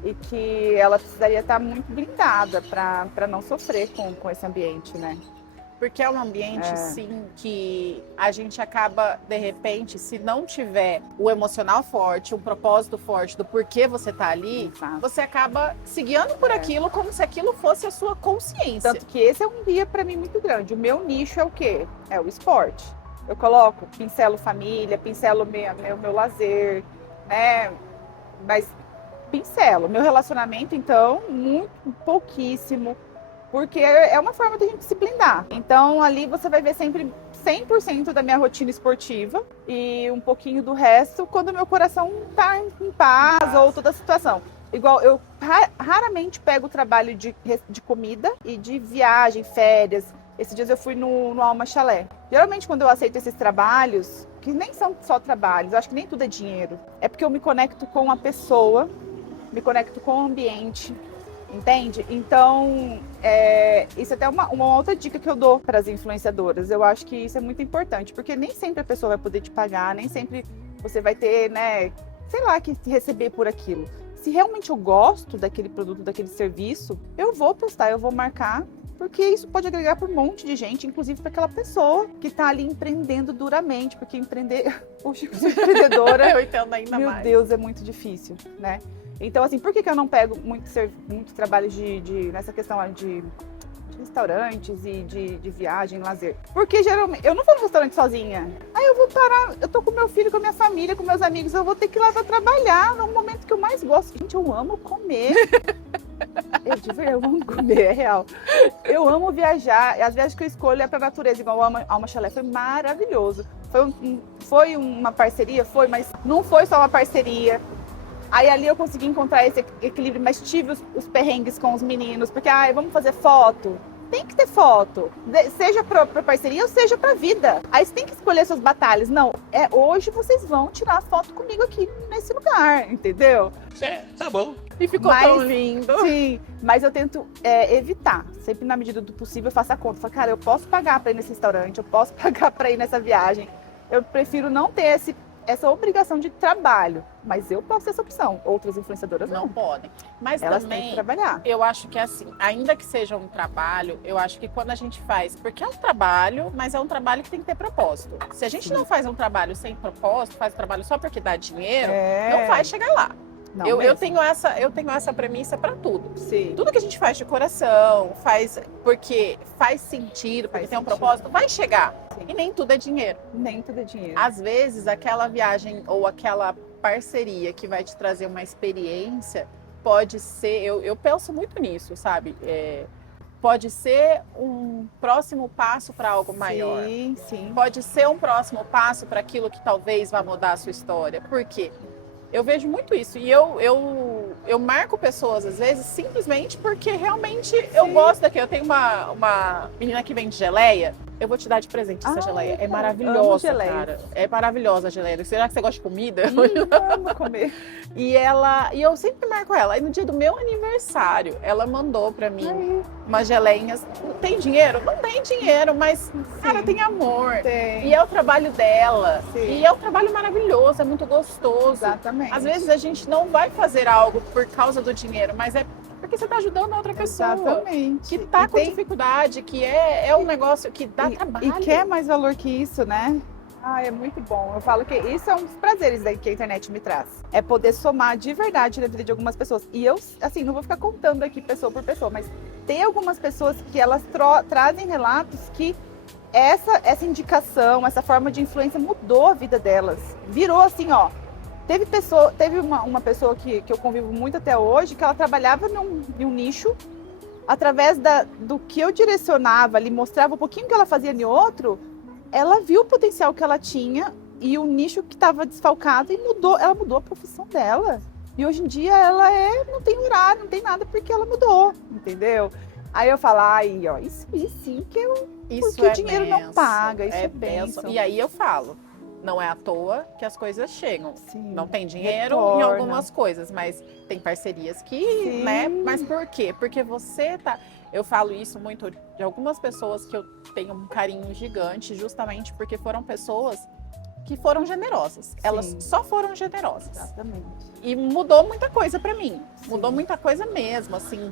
E que ela precisaria estar muito blindada para não sofrer com esse ambiente, né? Porque é um ambiente, sim, que a gente acaba, de repente, se não tiver o emocional forte, um propósito forte do porquê você tá ali, você acaba se guiando por aquilo como se aquilo fosse a sua consciência. Tanto que esse é um guia para mim muito grande. O meu nicho é o quê? É o esporte. Eu coloco, pincelo família, pincelo meu lazer, né? Mas pincelo. Meu relacionamento, então, muito pouquíssimo, porque é uma forma de a gente se blindar. Então, ali você vai ver sempre 100% da minha rotina esportiva e um pouquinho do resto quando meu coração tá em paz ou toda a situação. Igual, eu raramente pego o trabalho de comida e de viagem, férias. Esses dias eu fui no Alma Chalé. Geralmente, quando eu aceito esses trabalhos, que nem são só trabalhos, eu acho que nem tudo é dinheiro, é porque eu me conecto com a pessoa, me conecto com o ambiente, entende? Então, isso é até uma outra dica que eu dou para as influenciadoras. Eu acho que isso é muito importante, porque nem sempre a pessoa vai poder te pagar, nem sempre você vai ter, né, sei lá, que receber por aquilo. Se realmente eu gosto daquele produto, daquele serviço, eu vou postar, eu vou marcar, porque isso pode agregar para um monte de gente, inclusive para aquela pessoa que está ali empreendendo duramente, porque empreender, hoje eu sou empreendedora, eu entendo ainda mais. Meu Deus, é muito difícil, né? Então, assim, por que eu não pego muito trabalho nessa questão de restaurantes e de viagem, lazer? Porque geralmente, eu não vou no restaurante sozinha. Aí eu vou parar, eu tô com meu filho, com a minha família, com meus amigos, eu vou ter que ir lá pra trabalhar no momento que eu mais gosto. Gente, eu amo comer. Eu amo comer, é real. Eu amo viajar. As viagens que eu escolho é pra natureza, igual o Alma Chalé. Foi maravilhoso. Foi uma parceria? Foi, mas não foi só uma parceria. Aí ali eu consegui encontrar esse equilíbrio, mas tive os perrengues com os meninos, porque, vamos fazer foto. Tem que ter foto, seja pra parceria ou seja pra vida. Aí você tem que escolher suas batalhas. Não, hoje vocês vão tirar foto comigo aqui nesse lugar, entendeu? Tá bom. E ficou tão lindo. Sim, mas eu tento evitar. Sempre na medida do possível eu faço a conta. Falo, cara, eu posso pagar pra ir nesse restaurante, eu posso pagar pra ir nessa viagem. Eu prefiro não ter essa obrigação de trabalho, mas eu posso ter essa opção. Outras influenciadoras não podem. Mas elas também, têm que trabalhar. Eu acho que assim, ainda que seja um trabalho, eu acho que quando a gente faz, porque é um trabalho, mas é um trabalho que tem que ter propósito. Se a gente não faz um trabalho sem propósito, faz um trabalho só porque dá dinheiro, não vai chegar lá. Não eu tenho essa premissa para tudo. Sim. Tudo que a gente faz de coração, faz porque faz sentido, porque tem um propósito, vai chegar. Sim. E nem tudo é dinheiro. Nem tudo é dinheiro. Às vezes, aquela viagem ou aquela parceria que vai te trazer uma experiência pode ser, eu penso muito nisso, sabe? Pode ser um próximo passo para algo maior. Sim, sim. Pode ser um próximo passo para aquilo que talvez vá mudar a sua história. Por quê? Eu vejo muito isso. E eu marco pessoas, às vezes, simplesmente porque realmente eu gosto daquilo. Eu tenho uma menina que vende geleia. Eu vou te dar de presente essa geleia. É maravilhosa, cara. É maravilhosa a geleia. Será que você gosta de comida? Amo comer. E eu sempre marco ela. E no dia do meu aniversário, ela mandou pra mim umas geleinhas. Tem dinheiro? Não tem dinheiro, mas, cara, tem amor. Tem. E é o trabalho dela. Sim. E é um trabalho maravilhoso, é muito gostoso. Exatamente. Às vezes a gente não vai fazer algo por causa do dinheiro, mas é porque você está ajudando a outra pessoa. Exatamente. Que tá com dificuldade, que é um negócio que dá trabalho. E quer mais valor que isso, né? É muito bom. Eu falo que isso é um dos prazeres que a internet me traz. É poder somar de verdade na vida de algumas pessoas. E eu, assim, não vou ficar contando aqui pessoa por pessoa, mas tem algumas pessoas que elas trazem relatos que essa indicação, essa forma de influência mudou a vida delas. Virou assim, ó. Teve uma pessoa que eu convivo muito até hoje, que ela trabalhava em um nicho, através do que eu direcionava ali, mostrava um pouquinho que ela fazia em outro, ela viu o potencial que ela tinha e o nicho que estava desfalcado e ela mudou a profissão dela. E hoje em dia ela não tem horário, não tem nada porque ela mudou, entendeu? Aí eu falo, ó, isso sim que porque o dinheiro não paga, isso é bênção. E aí eu falo, não é à toa que as coisas chegam. Sim, não tem dinheiro retorna. Em algumas coisas, mas tem parcerias que, né? Mas por quê? Porque você tá... Eu falo isso muito de algumas pessoas que eu tenho um carinho gigante, justamente porque foram pessoas que foram generosas. Sim. Elas só foram generosas. Exatamente. E mudou muita coisa pra mim. Sim. Mudou muita coisa mesmo, assim,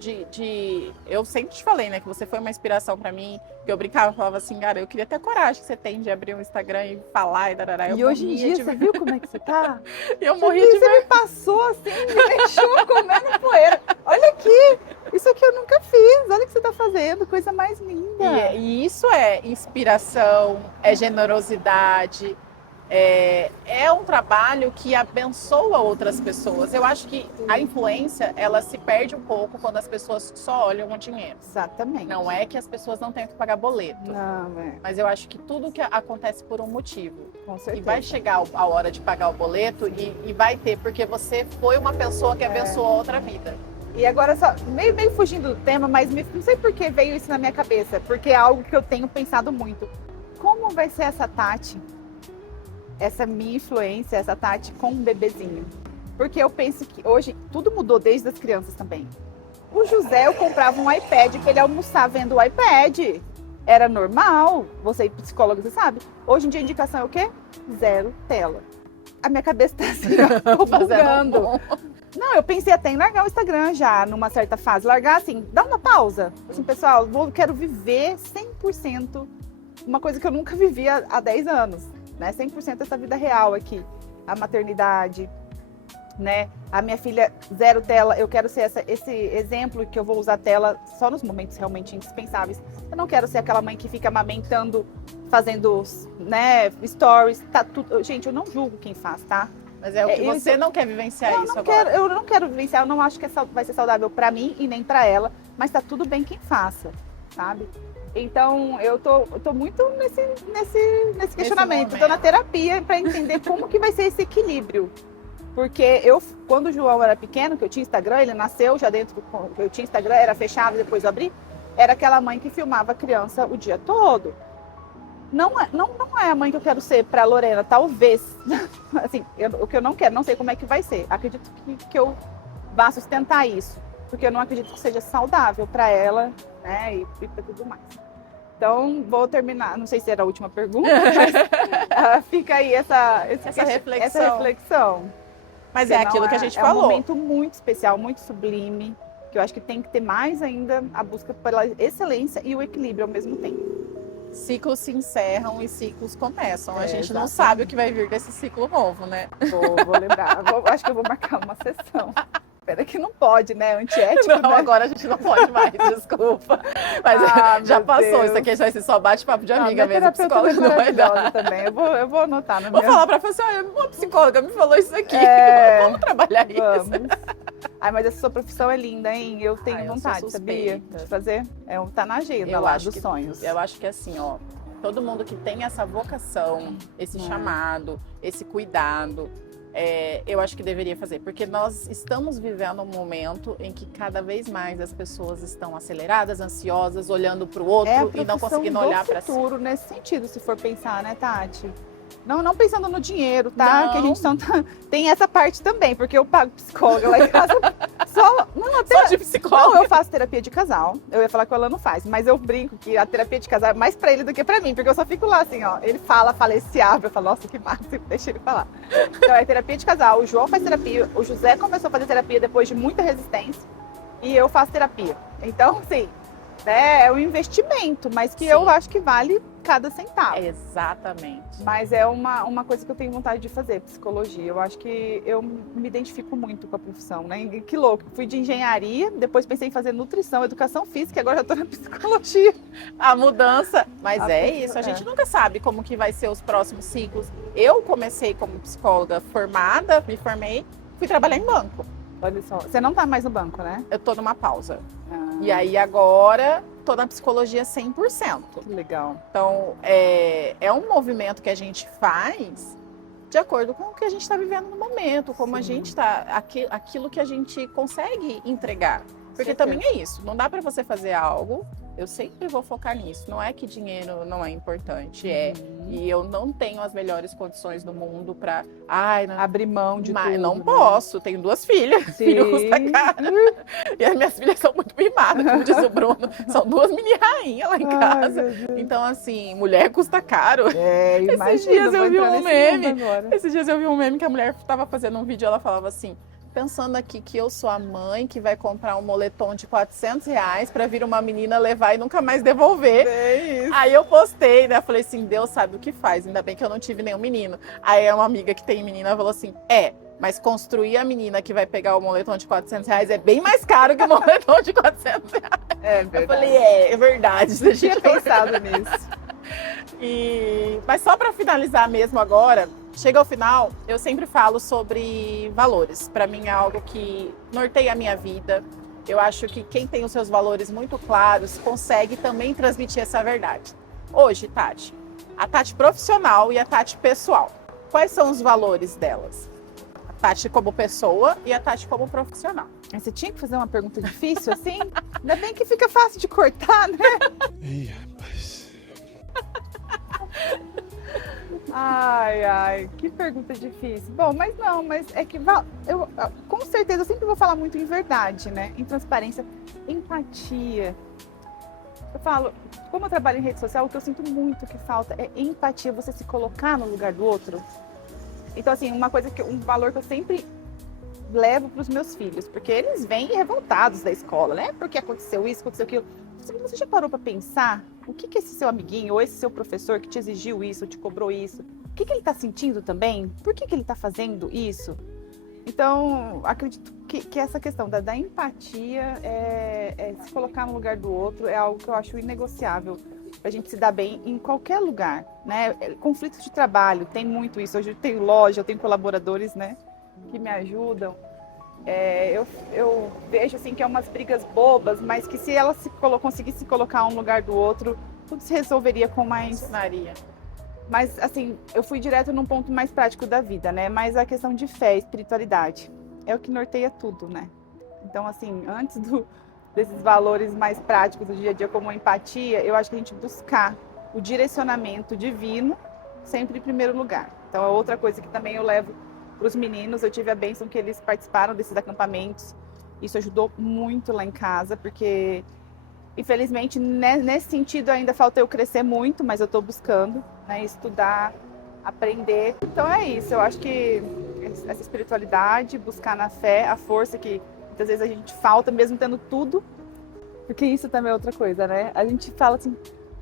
eu sempre te falei, né, que você foi uma inspiração pra mim, que eu brincava, falava assim, cara, eu queria ter a coragem que você tem de abrir um Instagram e falar e darará. E hoje em dia, você viu como é que você tá? Eu morri de Você me passou assim, me deixou comendo poeira. Olha aqui, isso aqui eu nunca fiz, olha o que você tá fazendo, coisa mais linda. E isso é inspiração, é generosidade, é um trabalho que abençoa outras pessoas. Eu acho que a influência, ela se perde um pouco quando as pessoas só olham o dinheiro. Exatamente. Não é que as pessoas não tenham que pagar boleto. Não, Mas eu acho que tudo que acontece por um motivo. Com certeza. E vai chegar a hora de pagar o boleto e vai ter, porque você foi uma pessoa que abençoou a outra vida. E agora, só meio fugindo do tema, mas não sei por que veio isso na minha cabeça, porque é algo que eu tenho pensado muito. Como vai ser essa Tati? Essa minha influência, essa Tati com um bebezinho. Porque eu penso que hoje tudo mudou desde as crianças também. O José, eu comprava um iPad para ele almoçar vendo o iPad. Era normal. Você ir psicólogo, você sabe. Hoje em dia a indicação é o quê? 0 tela. A minha cabeça tá assim, ó, bugando. Não, eu pensei até em largar o Instagram já, numa certa fase. Largar assim, dar uma pausa. Assim, pessoal, quero viver 100% uma coisa que eu nunca vivi há 10 anos. Né? 100% essa vida real aqui. A maternidade, né? A minha filha, 0 tela. Eu quero ser esse exemplo que eu vou usar a tela só nos momentos realmente indispensáveis. Eu não quero ser aquela mãe que fica amamentando, fazendo, né, stories. Tá tudo... Gente, eu não julgo quem faz, tá? Mas é o que você não quer vivenciar isso agora. Eu não quero vivenciar, eu não acho que vai ser saudável pra mim e nem pra ela. Mas tá tudo bem quem faça, sabe? Então, eu tô muito nesse questionamento. Tô na terapia para entender como que vai ser esse equilíbrio. Porque quando o João era pequeno, que eu tinha Instagram, ele nasceu já dentro, eu tinha Instagram, era fechado, depois eu abri, era aquela mãe que filmava a criança o dia todo. Não é a mãe que eu quero ser para Lorena, talvez. Assim, o que eu não quero, não sei como é que vai ser. Acredito que eu vá sustentar isso. Porque eu não acredito que seja saudável para ela, né, e para tudo mais. Então, vou terminar, não sei se era a última pergunta, mas fica aí essa reflexão. Mas é aquilo que a gente falou. É um momento muito especial, muito sublime, que eu acho que tem que ter mais ainda a busca pela excelência e o equilíbrio ao mesmo tempo. Ciclos se encerram e ciclos começam. A gente exatamente. Não sabe o que vai vir desse ciclo novo, né? Vou lembrar, acho que eu vou marcar uma sessão. Pena que não pode, né? Antiético, não, né? agora a gente não pode mais, desculpa. Mas já passou, isso aqui vai ser só bate-papo de amiga mesmo, psicóloga não vai dar. Também. Eu vou anotar no Vou falar pra você, olha, uma psicóloga me falou isso aqui, vamos trabalhar isso. Vamos. Ai, mas essa sua profissão é linda, hein? Eu tenho eu sou vontade, sabia? suspeita. De fazer. Tá na agenda Eu lá acho dos que, sonhos. eu acho que assim, ó, todo mundo que tem essa vocação, esse chamado, esse cuidado, eu acho que deveria fazer, porque nós estamos vivendo um momento em que cada vez mais as pessoas estão aceleradas, ansiosas, olhando para o outro e não conseguindo olhar para si. É futuro nesse sentido, se for pensar, né, Tati? Não pensando no dinheiro, tá? Não. Que a gente tem essa parte também, porque eu pago psicóloga lá em casa. Só de psicólogo. Não, eu faço terapia de casal. Eu ia falar que o Alan não faz, mas eu brinco que a terapia de casal é mais pra ele do que pra mim, porque eu só fico lá assim, ó. Ele fala, ele se abre, eu falo, nossa, que máximo, deixa ele falar. Então é terapia de casal. O João faz terapia, o José começou a fazer terapia depois de muita resistência e eu faço terapia. Então, sim, é um investimento, mas que eu acho que vale cada centavo. Exatamente. Mas é uma coisa que eu tenho vontade de fazer, psicologia. Eu acho que eu me identifico muito com a profissão, né? E que louco. Fui de engenharia, depois pensei em fazer nutrição, educação física, e agora já estou na psicologia. A mudança. Mas isso, a gente nunca sabe como que vai ser os próximos ciclos. Eu comecei como psicóloga formada, me formei, fui trabalhar em banco. Olha só, você não tá mais no banco, né? Eu tô numa pausa. E aí agora tô na psicologia 100%. Que legal. Então, é um movimento que a gente faz de acordo com o que a gente está vivendo no momento, como a gente está, aquilo que a gente consegue entregar. Porque também é isso, não dá para você fazer algo, eu sempre vou focar nisso. Não é que dinheiro não é importante, e eu não tenho as melhores condições do mundo para abrir mão de tudo. Não posso, tenho 2 filhas, filho custa caro. E as minhas filhas são muito mimadas, como diz o Bruno. São 2 mini rainhas lá em casa. Então, assim, mulher custa caro. Esses dias eu vi um meme que a mulher estava fazendo um vídeo, ela falava assim: pensando aqui que eu sou a mãe que vai comprar um moletom de R$400 para vir uma menina levar e nunca mais devolver. Aí eu postei, né? Falei assim, Deus sabe o que faz, ainda bem que eu não tive nenhum menino. Aí uma amiga que tem menina falou assim, mas construir a menina que vai pegar o moletom de R$400 é bem mais caro que o moletom de R$400. É verdade. Eu falei, é verdade. Eu tinha pensado nisso. Mas só para finalizar mesmo agora, chega ao final, eu sempre falo sobre valores. Para mim é algo que norteia a minha vida. Eu acho que quem tem os seus valores muito claros consegue também transmitir essa verdade. Hoje, Tati, a Tati profissional e a Tati pessoal, quais são os valores delas? A Tati como pessoa e a Tati como profissional. Você tinha que fazer uma pergunta difícil assim? Ainda bem que fica fácil de cortar, né? Ih, rapaz. Ai, que pergunta difícil. Bom, mas é que eu com certeza eu sempre vou falar muito em verdade, né? Em transparência, empatia. Eu falo, como eu trabalho em rede social, o que eu sinto muito que falta é empatia, você se colocar no lugar do outro. Então, assim, um valor que eu sempre levo para os meus filhos, porque eles vêm revoltados da escola, né? Porque aconteceu isso, aconteceu aquilo. Você já parou para pensar o que esse seu amiguinho ou esse seu professor que te exigiu isso, te cobrou isso, o que ele está sentindo também? Por que ele está fazendo isso? Então, acredito que essa questão da empatia, se colocar no lugar do outro, é algo que eu acho inegociável para a gente se dar bem em qualquer lugar, né? Conflitos de trabalho, tem muito isso. Hoje eu tenho loja, eu tenho colaboradores, né, que me ajudam. Eu vejo assim que é umas brigas bobas, mas que se ela conseguisse se colocar um lugar do outro, tudo se resolveria com mais... Mas assim, eu fui direto num ponto mais prático da vida, né? Mas a questão de fé, espiritualidade, é o que norteia tudo, né? Então assim, antes desses valores mais práticos do dia a dia, como a empatia, eu acho que a gente buscar o direcionamento divino sempre em primeiro lugar. Então é outra coisa que também eu levo para os meninos. Eu tive a bênção que eles participaram desses acampamentos. Isso ajudou muito lá em casa, porque infelizmente nesse sentido ainda falta eu crescer muito, mas eu estou buscando, né, estudar, aprender. Então é isso, eu acho que essa espiritualidade, buscar na fé a força que muitas vezes a gente falta, mesmo tendo tudo, porque isso também é outra coisa, né? A gente fala assim,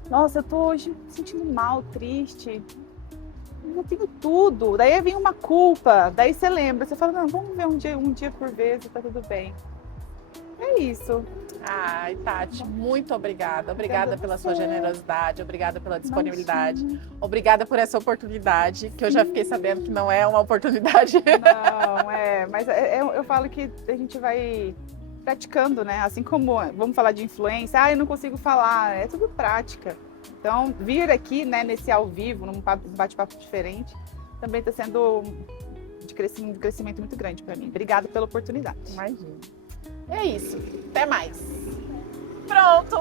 nossa, eu tô hoje me sentindo mal, triste, eu tenho tudo, daí vem uma culpa, daí você lembra, você fala, não, vamos ver um dia por vez e tá tudo bem. É isso. Ai, Tati, muito obrigada. Obrigada pela sua generosidade, obrigada pela disponibilidade, obrigada por essa oportunidade, que eu já fiquei sabendo que não é uma oportunidade. Não, mas eu falo que a gente vai praticando, né? Assim como, vamos falar de influência, eu não consigo falar, é tudo prática. Então, vir aqui, né, nesse ao vivo, num bate-papo diferente, também está sendo um crescimento muito grande para mim. Obrigada pela oportunidade. Imagina. É isso. Até mais. Pronto!